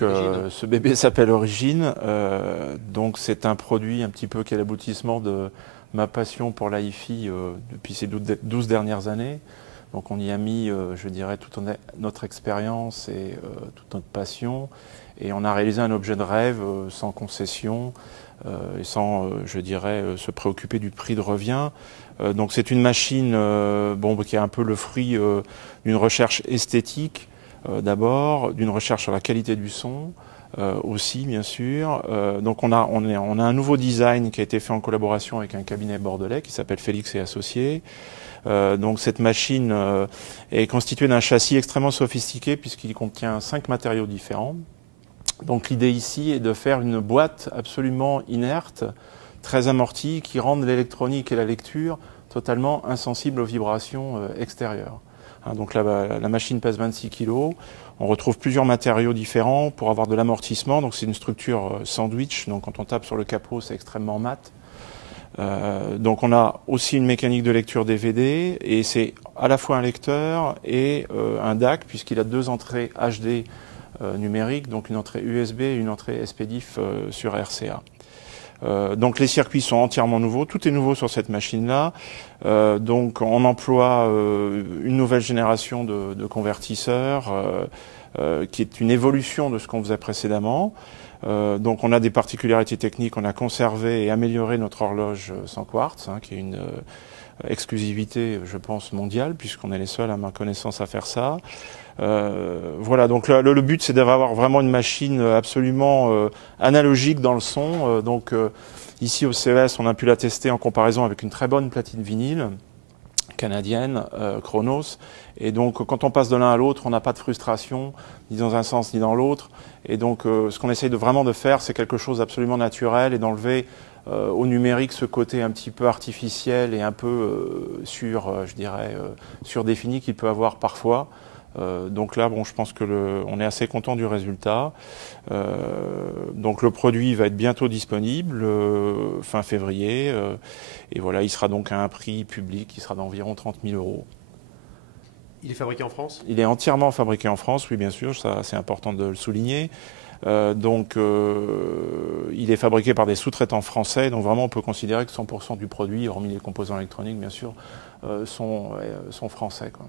Donc ce bébé s'appelle Origine. Donc c'est un produit un petit peu qui est l'aboutissement de ma passion pour la hi-fi depuis ces 12 dernières années. Donc on y a mis, je dirais, toute notre expérience et toute notre passion. Et on a réalisé un objet de rêve sans concession et sans, je dirais, se préoccuper du prix de revient. Donc c'est une machine bon, qui est un peu le fruit d'une recherche esthétique d'abord, d'une recherche sur la qualité du son aussi bien sûr. Donc on a un nouveau design qui a été fait en collaboration avec un cabinet bordelais qui s'appelle Félix et Associés. Donc cette machine est constituée d'un châssis extrêmement sophistiqué puisqu'il contient 5 matériaux différents. Donc l'idée ici est de faire une boîte absolument inerte, très amortie, qui rende l'électronique et la lecture totalement insensibles aux vibrations extérieures. Donc la machine pèse 26 kg. On retrouve plusieurs matériaux différents pour avoir de l'amortissement. Donc c'est une structure sandwich. Donc quand on tape sur le capot, c'est extrêmement mat. Donc on a aussi une mécanique de lecture DVD et c'est à la fois un lecteur et un DAC puisqu'il a 2 entrées HD numériques, donc une entrée USB et une entrée SPDIF sur RCA. Donc les circuits sont entièrement nouveaux, tout est nouveau sur cette machine-là. Donc on emploie une nouvelle génération de convertisseurs qui est une évolution de ce qu'on faisait précédemment. Donc on a des particularités techniques, on a conservé et amélioré notre horloge sans quartz, qui est une exclusivité, je pense, mondiale, puisqu'on est les seuls à ma connaissance à faire ça. Voilà, donc le but c'est d'avoir vraiment une machine absolument analogique dans le son. Donc ici au CES, on a pu la tester en comparaison avec une très bonne platine vinyle canadienne, Chronos. Et donc quand on passe de l'un à l'autre, on n'a pas de frustration, ni dans un sens ni dans l'autre. Et donc ce qu'on essaye vraiment de faire, c'est quelque chose d'absolument naturel et d'enlever au numérique ce côté un petit peu artificiel et un peu je dirais, surdéfini qu'il peut avoir parfois. Donc là, bon, je pense que on est assez content du résultat. Donc le produit va être bientôt disponible, fin février. Et voilà, il sera donc à un prix public qui sera d'environ 30 000 €. Il est fabriqué en France? Il est entièrement fabriqué en France, oui bien sûr, ça c'est important de le souligner. Donc il est fabriqué par des sous-traitants français, donc vraiment on peut considérer que 100% du produit, hormis les composants électroniques bien sûr, sont français, quoi.